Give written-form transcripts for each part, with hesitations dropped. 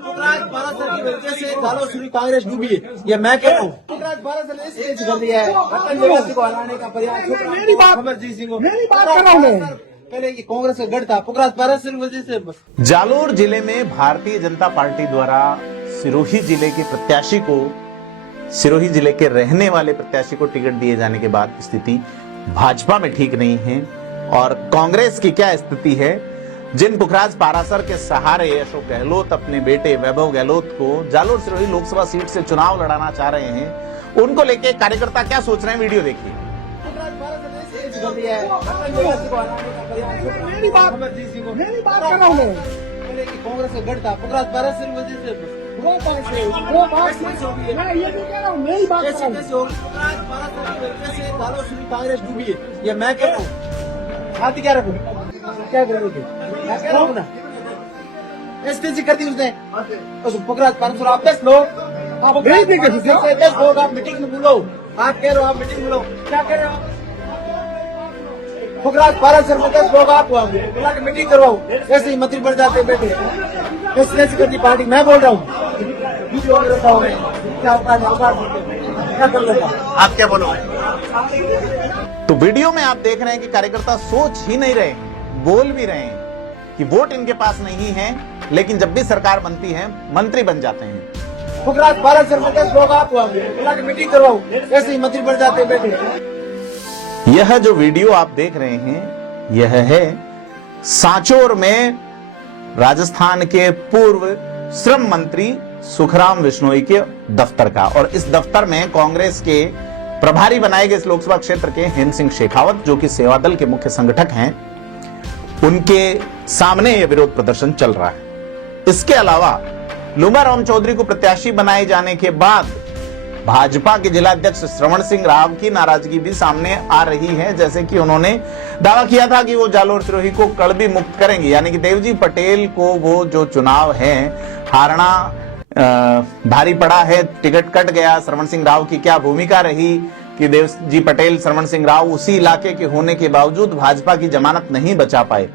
भारत की वजह से जालोर कांग्रेस डूबी है, ये मैं कह रहा हूँ। भारत ने इसलिए कर दिया है को हराने का प्रयास। मेरी बात कर रहा हूँ मैं। पहले की कांग्रेस का गढ़ था, पुखराज भारत की वजह से। जालोर जिले में भारतीय जनता पार्टी द्वारा सिरोही जिले के प्रत्याशी को, सिरोही जिले के रहने वाले प्रत्याशी को टिकट दिए जाने के बाद स्थिति भाजपा में ठीक नहीं है। और कांग्रेस की क्या स्थिति है, जिन पुखराज पारासर के सहारे अशोक गहलोत अपने बेटे वैभव गहलोत को जालोर सिरोही लोकसभा सीट से चुनाव लड़ाना चाह रहे हैं, उनको लेके कार्यकर्ता क्या सोच रहे हैं, वीडियो देखिए। मेरी बात कर रहा हूँ मैं। पहले की कांग्रेस का गढ़ था, पुखराज भारत की वजह से। वो बात मैं ये नहीं कह रहा हूँ, मेरी बात कर रहा हूँ। जालोर कांग्रेस डूबी है, ये मैं कह रहा हूँ। हाथी क्या रखो, क्या करोगे? मैं कह रहा हूँ ना, एसटीसी कर दी उसने। उस पुखराज पारसर आप 10 लोग, आप 10 लोग आप मीटिंग में बोलो। आप कह रहे हो आप मीटिंग में बोलो, क्या कह रहे हो? पुखराज पारसर में 10 लोग आप बुला के मीटिंग करवाओ, ऐसे ही मंत्री बन जाते बैठे। एसटीसी कर दी पार्टी, मैं बोल रहा हूँ। क्या कर लेगा, आप क्या बोलोगे? तो वीडियो में आप देख रहे हैं कि कार्यकर्ता सोच ही नहीं रहे, बोल भी रहे हैं कि वोट इनके पास नहीं है, लेकिन जब भी सरकार बनती है मंत्री बन जाते हैं। पुखराज भारत में 10 लोग आप बुला के मीटिंग करवाओ, ऐसे ही मंत्री बन जाते बैठे। यह जो वीडियो आप देख रहे हैं, यह है सांचौर में राजस्थान के पूर्व श्रम मंत्री सुखराम बिश्नोई के दफ्तर का। और इस दफ्तर में कांग्रेस के प्रभारी बनाए गए इस लोकसभा क्षेत्र के हेमंत सिंह शेखावत, जो कि सेवा दल के मुख्य संगठक हैं, उनके सामने यह विरोध प्रदर्शन चल रहा है। इसके अलावा लुमाराम चौधरी को प्रत्याशी बनाए जाने के बाद भाजपा के जिला अध्यक्ष श्रवण सिंह राव की नाराजगी भी सामने आ रही है। जैसे कि उन्होंने दावा किया था कि वो जालोर सिरोही को कड़बी मुक्त करेंगे, यानी कि देवजी पटेल को वो जो चुनाव है हारना भारी पड़ा है, टिकट कट गया। श्रवण सिंह राव की क्या भूमिका रही कि देवजी पटेल, श्रवण सिंह राव उसी इलाके के होने के बावजूद भाजपा की जमानत नहीं बचा पाए।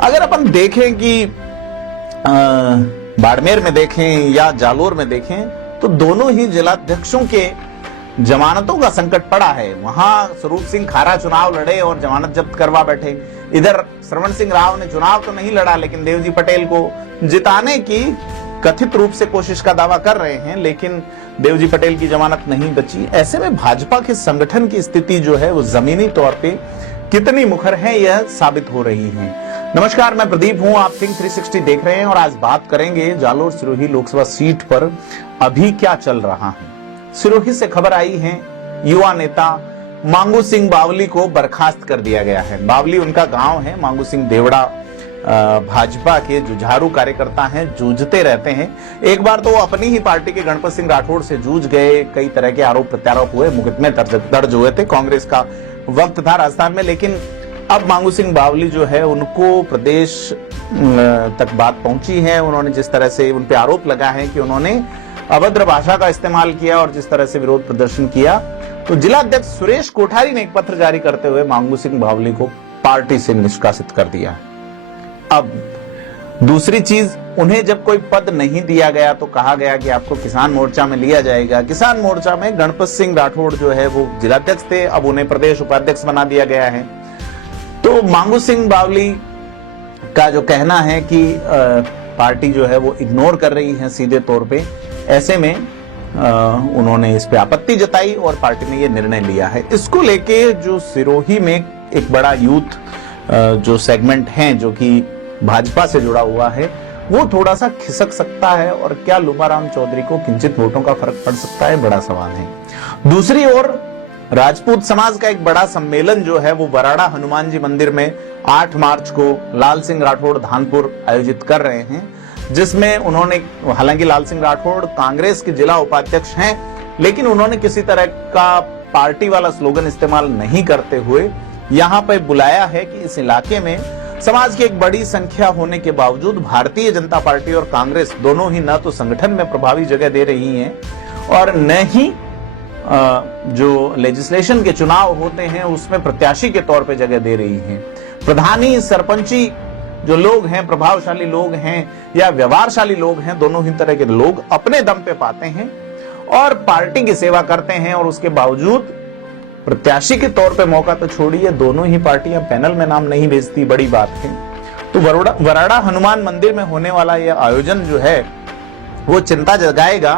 अगर अपन देखें कि बाड़मेर में देखें या जालोर में देखें, तो दोनों ही जिलाध्यक्षों के जमानतों का संकट पड़ा है। वहां स्वरूप सिंह खारा चुनाव लड़े और जमानत जब्त करवा बैठे। इधर श्रवण सिंह राव ने चुनाव तो नहीं लड़ा, लेकिन देवजी पटेल को जिताने की कथित रूप से कोशिश का दावा कर रहे हैं, लेकिन देवजी पटेल की जमानत नहीं बची। ऐसे में भाजपा के संगठन की स्थिति जो है वो जमीनी तौर पे कितनी मुखर है, यह साबित हो रही है। नमस्कार, मैं प्रदीप हूं, आप थिंक 360 देख रहे हैं और आज बात करेंगे जालोर सिरोही लोकसभा सीट पर अभी क्या चल रहा है। सिरोही से खबर आई है, युवा नेता मांगू सिंह बावली को बर्खास्त कर दिया गया है। बावली उनका गांव है। मांगू सिंह देवड़ा भाजपा के जुझारू कार्यकर्ता हैं, जूझते रहते हैं। एक बार तो वो अपनी ही पार्टी के गणपत सिंह राठौड़ से जूझ गए, कई तरह के आरोप प्रत्यारोप हुए, मुकदमे दर्ज हुए थे। कांग्रेस का वक्त था राजस्थान में, लेकिन अब मांगू सिंह बावली जो है उनको प्रदेश तक बात पहुंची है। उन्होंने जिस तरह से उन पे आरोप लगा है कि उन्होंने अभद्र भाषा का इस्तेमाल किया और जिस तरह से विरोध प्रदर्शन किया, तो जिला अध्यक्ष सुरेश कोठारी ने एक पत्र जारी करते हुए मांगू सिंह बावली को पार्टी से निष्कासित कर दिया। अब दूसरी चीज, उन्हें जब कोई पद नहीं दिया गया तो कहा गया कि आपको किसान मोर्चा में लिया जाएगा। किसान मोर्चा में गणपत सिंह राठौड़ जो है वो जिलाध्यक्ष थे, अब उन्हें प्रदेश उपाध्यक्ष बना दिया गया है। तो मांगू सिंह बावली का जो कहना है कि पार्टी जो है वो इग्नोर कर रही है सीधे तौर पे, ऐसे में उन्होंने इस पे आपत्ति जताई और पार्टी ने ये निर्णय लिया है। इसको लेके जो सिरोही में एक बड़ा यूथ जो सेगमेंट है जो कि भाजपा से जुड़ा हुआ है, वो थोड़ा सा खिसक सकता है। और क्या लुमाराम चौधरी को किंचित वोटों का फर्क पड़ सकता है, बड़ा सवाल है। दूसरी ओर राजपूत समाज का एक बड़ा सम्मेलन जो है वो बराड़ा हनुमान जी मंदिर में 8 मार्च को लाल सिंह राठौड़ धानपुर आयोजित कर रहे हैं, जिसमें उन्होंने, हालांकि लाल सिंह राठौड़ कांग्रेस के जिला उपाध्यक्ष हैं, लेकिन उन्होंने किसी तरह का पार्टी वाला स्लोगन इस्तेमाल नहीं करते हुए यहां पर बुलाया है कि इस इलाके में समाज की एक बड़ी संख्या होने के बावजूद भारतीय जनता पार्टी और कांग्रेस दोनों ही न तो संगठन में प्रभावी जगह दे रही हैं और न ही जो लेजिस्लेशन के चुनाव होते हैं उसमें प्रत्याशी के तौर पे जगह दे रही हैं। प्रधानी, सरपंची जो लोग हैं, प्रभावशाली लोग हैं या व्यवहारशाली लोग हैं, दोनों ही तरह के लोग अपने दम पे पाते हैं और पार्टी की सेवा करते हैं और उसके बावजूद प्रत्याशी के तौर पे मौका तो छोड़िए, दोनों ही पार्टियां पैनल में नाम नहीं भेजती, बड़ी बात है। तो वराड़ा हनुमान मंदिर में होने वाला यह आयोजन जो है वो चिंता जगाएगा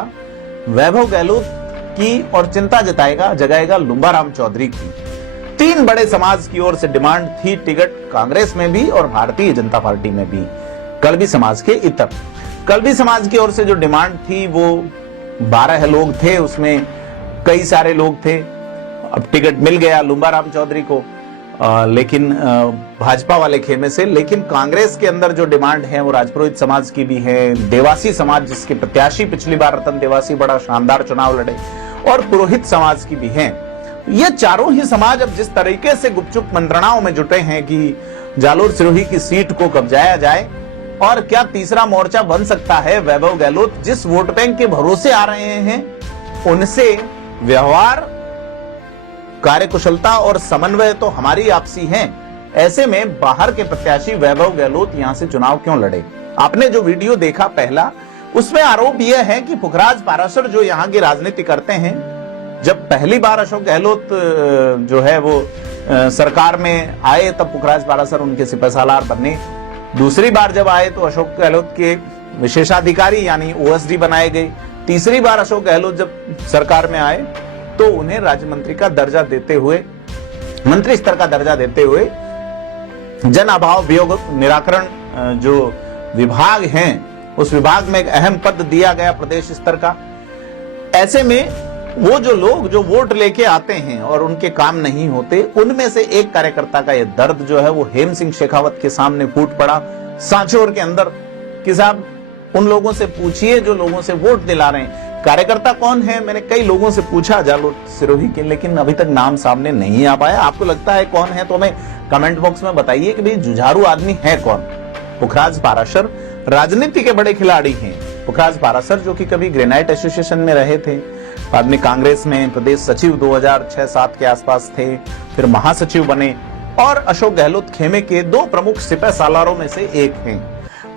वैभव गहलोत की और चिंता जगाएगा लुम्बाराम चौधरी की। 3 बड़े समाज की ओर से डिमांड थी टिकट कांग्रेस में भी और भारतीय जनता पार्टी में भी। कल्बी समाज के इतर कल्बी समाज की ओर से जो डिमांड थी वो 12 लोग थे, उसमें कई सारे लोग थे। अब टिकट मिल गया लुम्बाराम चौधरी को, लेकिन भाजपा वाले खेमे से। लेकिन कांग्रेस के अंदर जो डिमांड है वो राजपुरोहित समाज की भी है, देवासी समाज जिसके प्रत्याशी पिछली बार रतन देवासी बड़ा शानदार चुनाव लड़े, और पुरोहित समाज की भी है। ये चारों ही समाज अब जिस तरीके से गुपचुप मंत्रणाओं में जुटे हैं कि जालोर सिरोही की सीट को कब्जाया जाए, और क्या तीसरा मोर्चा बन सकता है वैभव गहलोत जिस वोट बैंक के भरोसे आ रहे हैं उनसे व्यवहार, कार्यकुशलता और समन्वय तो हमारी आपसी है। ऐसे में बाहर के प्रत्याशी वैभव गहलोत यहां से चुनाव क्यों लड़े? आपने जो वीडियो देखा पहला, उसमें आरोप यह है कि पुखराज पाराशर जो यहां की राजनीति करते हैं, जब पहली बार अशोक गहलोत जो है वो सरकार में आए तब पुखराज पाराशर उनके सिपहसालार बने। दूसरी बार जब आए तो अशोक गहलोत के विशेषाधिकारी यानी ओएसडी बनाए गए। तीसरी बार अशोक गहलोत जब सरकार में आए तो उन्हें राज्य मंत्री का दर्जा देते हुए, मंत्री स्तर का दर्जा देते हुए जन अभाव वियोग निराकरण जो विभाग हैं उस विभाग में एक अहम पद दिया गया प्रदेश स्तर का। ऐसे में वो जो लोग जो वोट लेके आते हैं और उनके काम नहीं होते, उनमें से एक कार्यकर्ता का ये दर्द जो है वो हेम सिंह शेखावत के सामने फूट पड़ा सांचौर के अंदर कि साहब उन लोगों से पूछिए जो लोगों से वोट दिला रहे हैं। कार्यकर्ता कौन है? मैंने कई लोगों से पूछा जालोर सिरोही के, लेकिन अभी तक नाम सामने नहीं आ पाया। आपको लगता है कौन है तो हमें कमेंट बॉक्स में बताइए कि भाई जुझारू आदमी है कौन। पुखराज पाराशर राजनीति के बड़े खिलाड़ी हैं। पुखराज पाराशर जो कि कभी ग्रेनाइट एसोसिएशन में रहे थे, बाद में कांग्रेस में प्रदेश सचिव 2006-07 के आसपास थे, फिर महासचिव बने और अशोक गहलोत खेमे के 2 प्रमुख सिपह सालारों में से एक हैं।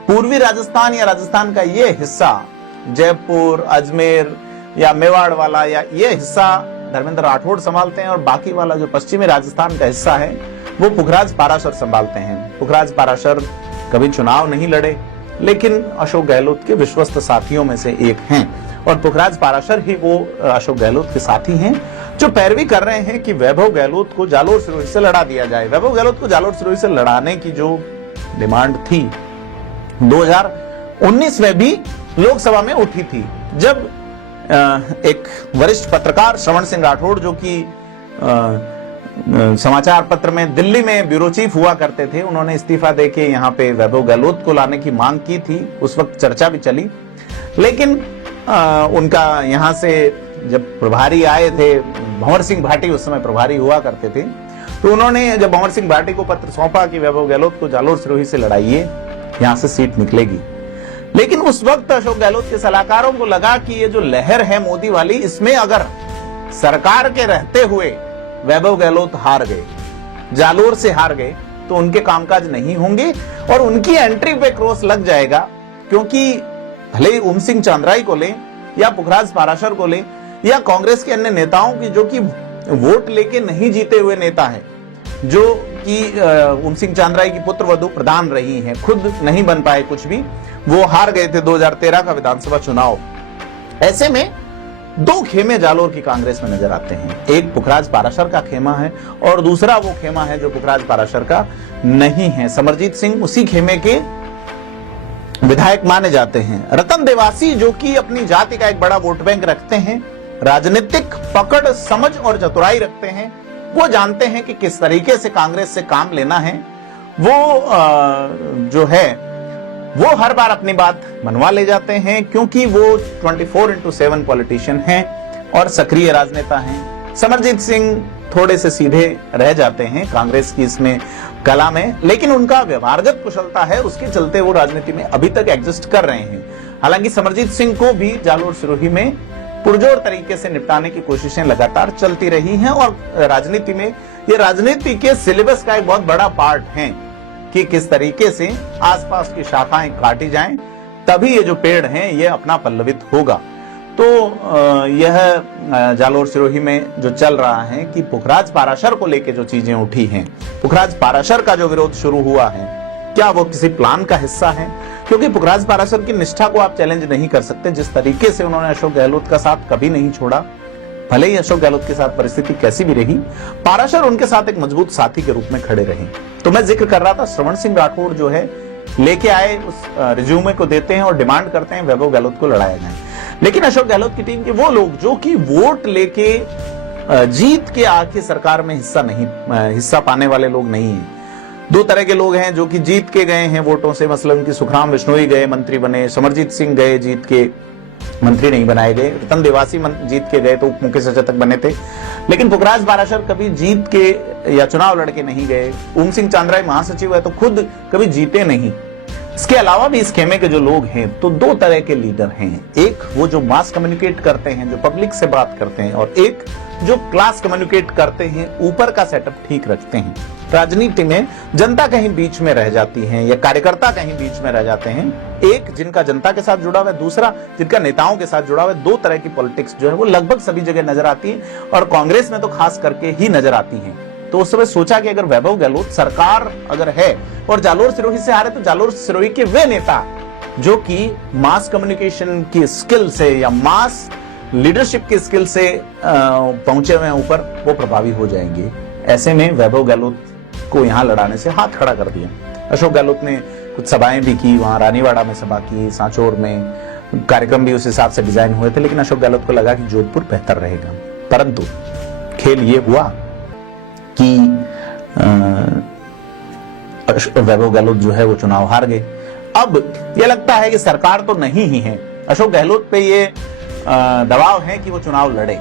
पूर्वी राजस्थान या राजस्थान का ये हिस्सा, जयपुर, अजमेर या मेवाड़ वाला या ये हिस्सा धर्मेंद्र राठौड़ संभालते हैं और बाकी वाला जो पश्चिमी राजस्थान का हिस्सा है वो पुखराज पाराशर संभालते हैं। पुखराज पाराशर कभी चुनाव नहीं लड़े, लेकिन अशोक गहलोत के विश्वस्त साथियों में से एक हैं और पुखराज पाराशर ही वो अशोक गहलोत के साथी हैं जो पैरवी कर रहे हैं कि वैभव गहलोत को जालोर सिरोही से लड़ा दिया जाए। वैभव गहलोत को जालोर सिरोही से लड़ाने की जो डिमांड थी 2019 में भी लोकसभा में उठी थी, जब एक वरिष्ठ पत्रकार श्रवण सिंह राठौड़ जो कि समाचार पत्र में दिल्ली में ब्यूरो चीफ हुआ करते थे, उन्होंने इस्तीफा देके यहाँ पे वैभव गहलोत को लाने की मांग की थी। उस वक्त चर्चा भी चली, लेकिन उनका यहाँ से जब प्रभारी आए थे, भंवर सिंह भाटी उस समय प्रभारी हुआ करते थे, तो उन्होंने जब भंवर सिंह भाटी को पत्र सौंपा कि वैभव गहलोत को जालोर सिरोही से लड़ाइए, यहाँ से सीट निकलेगी। लेकिन उस वक्त अशोक गहलोत के सलाहकारों को लगा कि ये जो लहर है मोदी वाली, इसमें अगर सरकार के रहते हुए वैभव गहलोत हार गए, जालोर से हार गए, तो उनके कामकाज नहीं होंगे और उनकी एंट्री पे क्रॉस लग जाएगा। क्योंकि भले ही ओम सिंह चांद्राई को ले या पुखराज पाराशर को ले या कांग्रेस के अन्य नेताओं की जो कि वोट लेके नहीं जीते हुए नेता है, जो कि ओम सिंह चांद्राई की पुत्र वधू प्रधान रही हैं, खुद नहीं बन पाए कुछ भी, वो हार गए थे 2013 का विधानसभा चुनाव। ऐसे में 2 खेमे जालोर की कांग्रेस में नजर आते हैं। एक पुखराज पाराशर का खेमा है और दूसरा वो खेमा है जो पुखराज पाराशर का नहीं है। समरजीत सिंह उसी खेमे के विधायक माने जाते हैं। रतन देवासी जो कि अपनी जाति का एक बड़ा वोट बैंक रखते हैं, राजनीतिक पकड़, समझ और चतुराई रखते हैं, वो जानते हैं कि किस तरीके से कांग्रेस से काम लेना है। वो जो है वो हर बार अपनी बात मनवा ले जाते हैं, क्योंकि वो 24/7 पॉलिटिशियन हैं और सक्रिय राजनेता हैं। समरजीत सिंह थोड़े से सीधे रह जाते हैं कांग्रेस की इसमें कला में, लेकिन उनका व्यवहारगत कुशलता है, उसके चलते वो राजनीति में अभी तक एग्जिस्ट कर रहे हैं। हालांकि समरजीत सिंह को भी जालोर सिरोही में पुरजोर तरीके से निपटाने की कोशिशें लगातार चलती रही हैं और राजनीति में ये राजनीति के सिलेबस का एक बहुत बड़ा पार्ट है कि किस तरीके से आसपास की शाखाएं काटी जाएं, तभी ये जो पेड़ हैं ये अपना पल्लवित होगा। तो यह जालोर सिरोही में जो चल रहा है कि पुखराज पाराशर को लेके जो चीजें उठी हैं, पुखराज पाराशर का जो विरोध शुरू हुआ है, क्या वो किसी प्लान का हिस्सा है? क्योंकि पुखराज पाराशर की निष्ठा को आप चैलेंज नहीं कर सकते। जिस तरीके से उन्होंने अशोक गहलोत का साथ कभी नहीं छोड़ा, भले ही अशोक गहलोत के साथ परिस्थिति कैसी भी रही, पाराशर उनके साथ एक मजबूत साथी के रूप में खड़े रहे। तो मैं जिक्र कर रहा था, श्रवण सिंह राठौड़ जो है लेके आए उस रिज्यूमे को देते हैं और डिमांड करते हैं वैभव गहलोत को लड़ाया जाए। लेकिन अशोक गहलोत की टीम के वो लोग जो कि वोट लेके जीत के आके सरकार में हिस्सा पाने वाले लोग नहीं है। दो तरह के लोग हैं जो कि जीत के गए हैं वोटों से, मसलन कि सुखराम बिश्नोई गए मंत्री बने, समरजीत सिंह गए जीत के मंत्री नहीं बनाए गए, रतन देवासी जीत के गए तो उप मुख्य सचेतक बने थे। लेकिन पुखराज पाराशर कभी जीत के या चुनाव लड़के नहीं गए। ओम सिंह चांद्राय महासचिव है तो खुद कभी जीते नहीं। इसके अलावा भी इस खेमे के जो लोग हैं, तो दो तरह के लीडर हैं, एक वो जो मास कम्युनिकेट करते हैं, जो पब्लिक से बात करते हैं, और एक जो क्लास कम्युनिकेट करते हैं, ऊपर का सेटअप ठीक रखते हैं। राजनीति में जनता कहीं बीच में रह जाती है या कार्यकर्ता कहीं बीच में रह जाते हैं। एक जिनका जनता के साथ जुड़ा हुआ है, दूसरा जिनका नेताओं के साथ जुड़ा हुआ है। दो तरह की पॉलिटिक्स जो है वो लगभग सभी जगह नजर आती है और कांग्रेस में तो खास करके ही नजर आती है। तो उस समय सोचा कि अगर वैभव गहलोत सरकार अगर है और जालोर सिरोही से आ रहे, तो जालोर सिरोही के वे नेता जो कि मास कम्युनिकेशन की स्किल से या मास लीडरशिप की स्किल से पहुंचे हुए हैं ऊपर, वो प्रभावी हो जाएंगे। ऐसे में वैभव गहलोत को यहां लड़ाने से हाथ खड़ा कर दिया। अशोक गहलोत ने कुछ सभाएं भी की, वहां रानीवाड़ा में सभा की, सांचौर में कार्यक्रम भी उस हिसाब से डिजाइन हुए थे, लेकिन अशोक गहलोत को लगा कि जोधपुर बेहतर रहेगा। परंतु खेल ये हुआ कि वैभव गहलोत जो है वो चुनाव हार गए। अब ये लगता है कि सरकार तो नहीं ही है, अशोक गहलोत पे ये दबाव है कि वो चुनाव लड़े।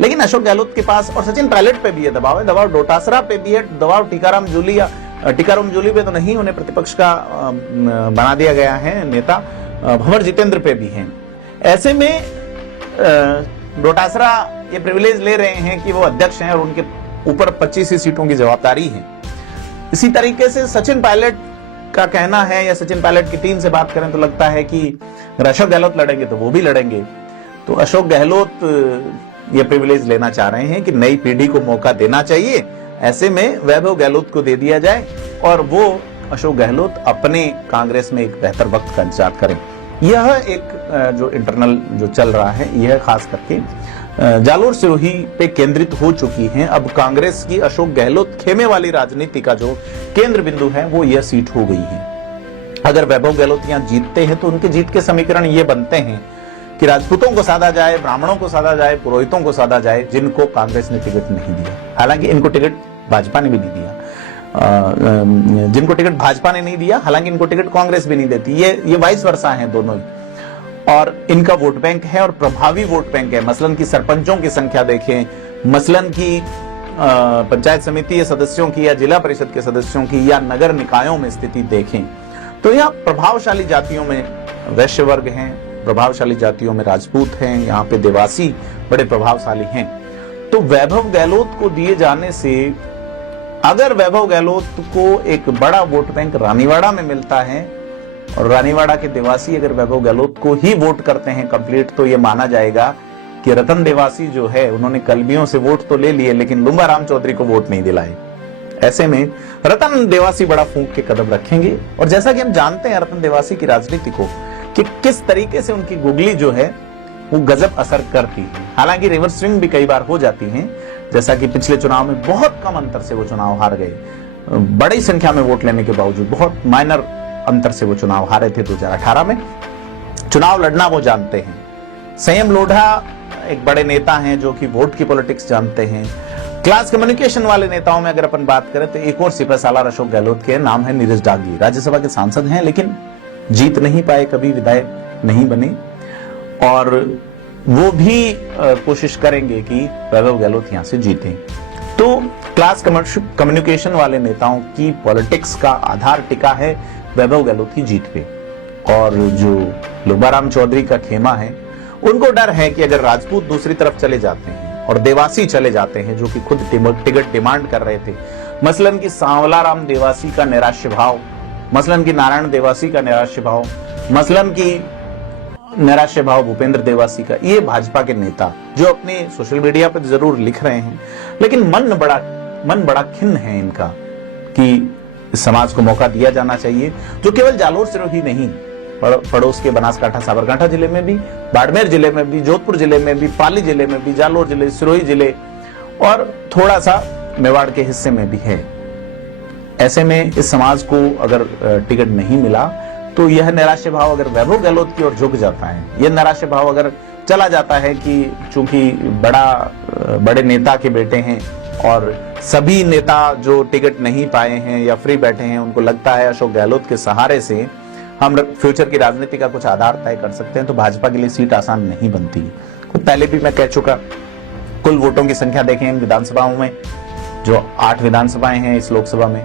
लेकिन अशोक गहलोत के पास और सचिन पायलट पे भी ये दबाव है, दबाव डोटासरा पे भी है, दबाव टीकाराम जूली पे तो नहीं, उन्हें प्रतिपक्ष का बना दिया गया है नेता, भंवर जितेंद्र पे भी है। ऐसे में डोटासरा ये प्रिविलेज ले रहे हैं कि वो अध्यक्ष हैं और उनके ऊपर 25 ही सीटों की जवाबदारी है। इसी तरीके से सचिन पायलट का कहना है, या सचिन पायलट की टीम से बात करें तो लगता है कि अगर अशोक गहलोत लड़ेंगे तो वो भी लड़ेंगे। तो अशोक गहलोत ये प्रिविलेज लेना चाह रहे हैं कि नई पीढ़ी को मौका देना चाहिए, ऐसे में वैभव गहलोत को दे दिया जाए और वो अशोक गहलोत अपने कांग्रेस में एक बेहतर वक्त का इंतजार करें। यह एक जो इंटरनल जो चल रहा है, यह खास करके जालोर सिरोही पे केंद्रित हो चुकी है। अब कांग्रेस की अशोक गहलोत खेमे वाली राजनीति का जो केंद्र बिंदु है वो यह सीट हो गई है। अगर वैभव गहलोत यहाँ जीतते हैं तो उनके जीत के समीकरण ये बनते हैं कि राजपूतों को साधा जाए, ब्राह्मणों को साधा जाए, पुरोहितों को साधा जाए, जिनको कांग्रेस ने टिकट नहीं दिया। हालांकि इनको टिकट भाजपा ने भी नहीं दिया, जिनको टिकट भाजपा ने नहीं दिया, हालांकि इनको टिकट कांग्रेस भी नहीं देती। ये वाइस वर्सा हैं दोनों ही, और इनका वोट बैंक है और प्रभावी वोट बैंक है। मसलन की सरपंचों की संख्या देखें, मसलन की पंचायत समिति सदस्यों की या जिला परिषद के सदस्यों की या नगर निकायों में स्थिति देखें तो यहाँ प्रभावशाली जातियों में वैश्य वर्ग हैं, प्रभावशाली जातियों में राजपूत हैं, यहाँ पे देवासी बड़े प्रभावशाली हैं। तो वैभव गहलोत को दिए जाने से अगर वैभव गहलोत को एक बड़ा वोट बैंक रानीवाड़ा में मिलता है और रानीवाड़ा के देवासी अगर वैभव गहलोत को ही वोट करते हैं कंप्लीट, तो ये माना जाएगा कि रतन देवासी जो है उन्होंने कलबियों से वोट तो ले लिए लेकिन लुम्बा राम चौधरी को वोट नहीं दिलाए। ऐसे में रतन देवासी बड़ा फूंक के कदम रखेंगे। और जैसा कि हम जानते हैं रतन देवासी की राजनीति को कि किस तरीके से उनकी गुगली जो है वो गजब असर करती है। हालांकि रिवर्स स्विंग भी कई बार हो जाती है, जैसा कि पिछले चुनाव में बहुत कम अंतर से वो चुनाव हार गए, बड़ी संख्या में वोट लेने के बावजूद बहुत माइनर अंतर से वो चुनाव हारे थे 2018 में। चुनाव लड़ना वो जानते हैं। संयम लोढ़ा एक बड़े नेता हैं जो कि वोट की पॉलिटिक्स जानते हैं। क्लास कम्युनिकेशन वाले नेताओं में अगर अपन बात करें तो एक और सिपह सालार अशोक गहलोत के नाम है नीरज डागी। राज्यसभा के सांसद हैं लेकिन जीत नहीं पाए, कभी विधायक नहीं बने, और वो भी कोशिश करेंगे कि वैभव गहलोत यहां से जीते। तो क्लास कम्युनिकेशन वाले नेताओं की पॉलिटिक्स का आधार टिका है वैभव गहलोत की जीत पे। और जो लुब्बाराम चौधरी का खेमा है, उनको डर है कि अगर राजपूत दूसरी तरफ चले जाते हैं और देवासी चले जाते हैं जो कि खुद टिकट डिमांड कर रहे थे, मसलन की सांवलाराम देवासी का नैराश्य भाव, मसलन की नारायण देवासी का नैराश्य भाव, मसलन की नैराश्य भाव भूपेंद्र देवासी का, ये भाजपा के नेता जो अपने सोशल मीडिया पर जरूर लिख रहे हैं, लेकिन मन बड़ा खिन्न है इनका कि इस समाज को मौका दिया जाना चाहिए, जो केवल जालोर सिरोही नहीं, पड़ोस के बनासकांठा साबरकांठा जिले में भी, बाड़मेर जिले में भी, जोधपुर जिले में भी, पाली जिले में भी, जालोर जिले, सिरोही जिले और थोड़ा सा मेवाड़ के हिस्से में भी है। ऐसे में इस समाज को अगर टिकट नहीं मिला तो यह नैराश्य भाव अगर वैभव गहलोत की ओर झुक जाता है, यह नैराश्य भाव अगर चला जाता है कि चूंकि बड़े नेता के बेटे हैं और सभी नेता जो टिकट नहीं पाए हैं या फ्री बैठे हैं, उनको लगता है अशोक गहलोत के सहारे से हम फ्यूचर की राजनीति का कुछ आधार तय कर सकते हैं, तो भाजपा के लिए सीट आसान नहीं बनती। पहले भी मैं कह चुका, कुल वोटों की संख्या देखें इन विधानसभाओं में, जो 8 विधानसभाएं हैं इस लोकसभा में,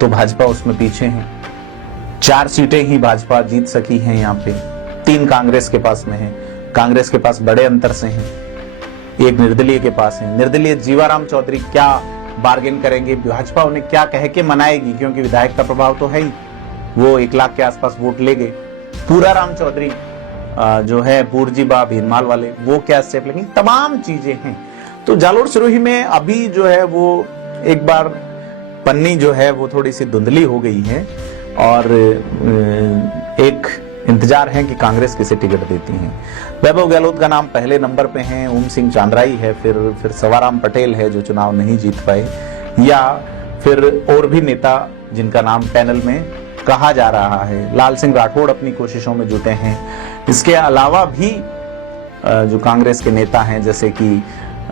तो भाजपा उसमें पीछे है। 4 सीटें ही भाजपा जीत सकी हैं यहाँ पे, 3 कांग्रेस के पास में है, कांग्रेस के पास बड़े अंतर से हैं, 1 निर्दलीय के पास है। निर्दलीय जीवाराम चौधरी क्या बार्गेन करेंगे, भाजपा उन्हें क्या कह के मनाएगी, क्योंकि विधायक का प्रभाव तो है ही, वो 1 लाख के आसपास वोट ले गए। पूरा राम चौधरी जो है पूर्जीबा भीनमाल वाले, वो क्या स्टेप लेंगे, तमाम चीजें हैं। तो जालोर सिरोही में अभी जो है वो एक बार पन्नी जो है वो थोड़ी सी धुंधली हो गई है और एक इंतजार है कि कांग्रेस किसे टिकट देती है। वैभव गहलोत का नाम पहले नंबर पे है, ओम सिंह चांद्राई है, फिर सवाराम पटेल है जो चुनाव नहीं जीत पाए, या फिर और भी नेता जिनका नाम पैनल में कहा जा रहा है। लाल सिंह राठौड़ अपनी कोशिशों में जुटे हैं। इसके अलावा भी जो कांग्रेस के नेता हैं जैसे कि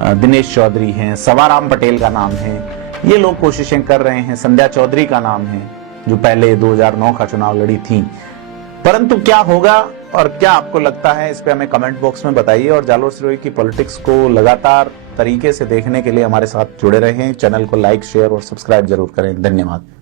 दिनेश चौधरी हैं, सवाराम पटेल का नाम है, ये लोग कोशिशें कर रहे हैं। संध्या चौधरी का नाम है जो पहले 2009 का चुनाव लड़ी थी। परंतु क्या होगा और क्या आपको लगता है, इस पे हमें कमेंट बॉक्स में बताइए। और जालोर सिरोही की पॉलिटिक्स को लगातार तरीके से देखने के लिए हमारे साथ जुड़े रहें। चैनल को लाइक, शेयर और सब्सक्राइब जरूर करें। धन्यवाद।